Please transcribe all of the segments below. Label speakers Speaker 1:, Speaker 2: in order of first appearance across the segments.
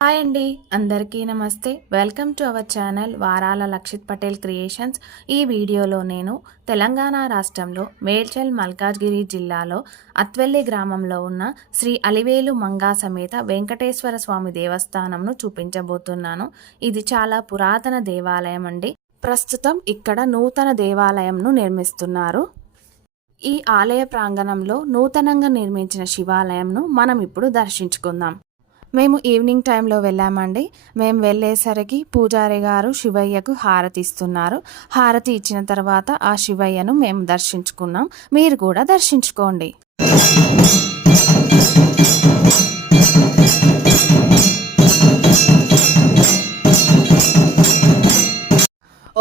Speaker 1: Hi అండి అందరికీ నమస్తే. వెల్కమ్ టు అవర్ ఛానల్ వారాల లక్షిత్ పటేల్ క్రియేషన్స్. ఈ వీడియోలో నేను తెలంగాణ రాష్ట్రంలో మేడ్చల్ మల్కాజ్గిరి జిల్లాలో అత్వెల్లి గ్రామంలో ఉన్న శ్రీ అలివేలు మంగా సమేత వెంకటేశ్వర స్వామి దేవస్థానంను చూపించబోతున్నాను. ఇది చాలా పురాతన దేవాలయం అండి. ప్రస్తుతం ఇక్కడ నూతన దేవాలయంను నిర్మిస్తున్నారు. ఈ ఆలయ ప్రాంగణంలో నూతనంగా నిర్మించిన శివాలయంను మనం ఇప్పుడు దర్శించుకుందాం. మేము ఈవినింగ్ టైంలో వెళ్ళామండి. మేము వెళ్ళేసరికి పూజారి గారు శివయ్యకు హారతి ఇస్తున్నారు. హారతి ఇచ్చిన తర్వాత ఆ శివయ్యను మేము దర్శించుకున్నాం. మీరు కూడా దర్శించుకోండి.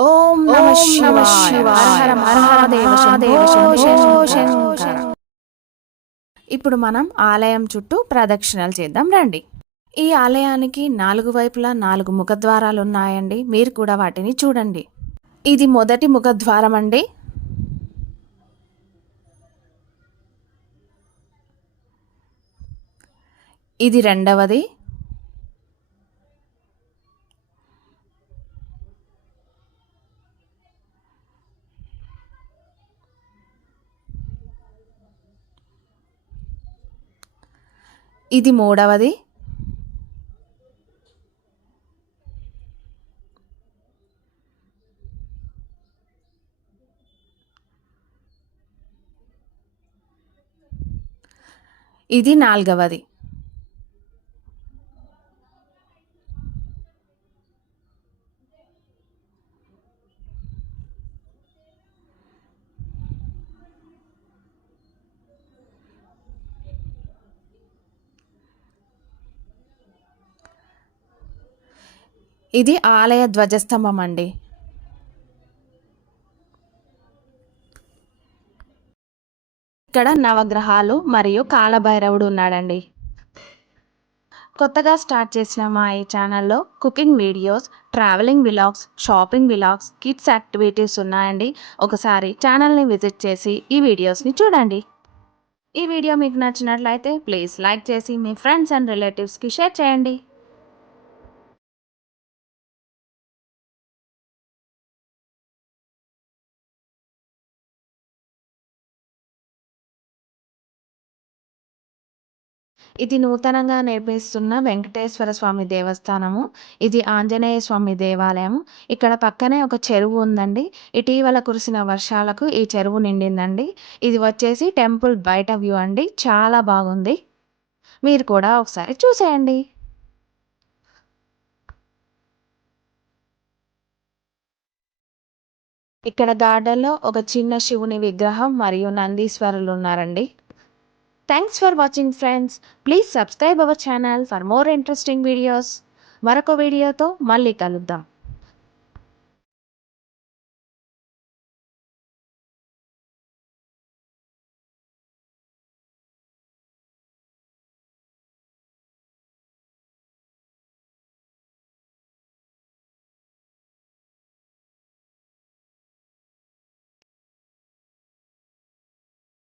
Speaker 1: ఓం నమ శివాయ. హర హర మహాదేవ శంభో శంకర. ఇప్పుడు మనం ఆలయం చుట్టూ ప్రదక్షిణలు చేద్దాం రండి. ఈ ఆలయానికి నాలుగు వైపులా నాలుగు ముఖద్వారాలు ఉన్నాయండి మీరు కూడా వాటిని చూడండి. ఇది మొదటి ముఖద్వారం అండి ఇది రెండవది. ఇది మూడవది. ఇది నాల్గవది. ఇది ఆలయ ధ్వజస్తంభం అండి. ఇక్కడ నవగ్రహాలు మరియు కాలభైరవుడు ఉన్నాడండి. కొత్తగా స్టార్ట్ చేసిన మా ఈ ఛానల్లో cooking videos travelling vlogs shopping vlogs kids activities ఉన్నాయండి. ఒకసారి ఛానల్ని విజిట్ చేసి ఈ వీడియోస్ని చూడండి. ఈ వీడియో మీకు నచ్చినట్లయితే ప్లీజ్ లైక్ చేసి మీ ఫ్రెండ్స్ అండ్ రిలేటివ్స్కి షేర్ చేయండి. ఇది నూతనంగా నిర్మిస్తున్న వెంకటేశ్వర స్వామి దేవస్థానము. ఇది ఆంజనేయ స్వామి దేవాలయం ఇక్కడ పక్కనే ఒక చెరువు ఉందండి. ఇటీవల కురిసిన వర్షాలకు ఈ చెరువు నిండిందండి. ఇది వచ్చేసి టెంపుల్ బయట వ్యూ అండి. చాలా బాగుంది. మీరు కూడా ఒకసారి చూసేయండి. ఇక్కడ గార్డెన్లో ఒక చిన్న శివుని విగ్రహం మరియు నందీశ్వరులు ఉన్నారండి. Thanks for watching friends please subscribe our channel for more interesting videos మరొక వీడియోతో మళ్ళీ కలుద్దాం.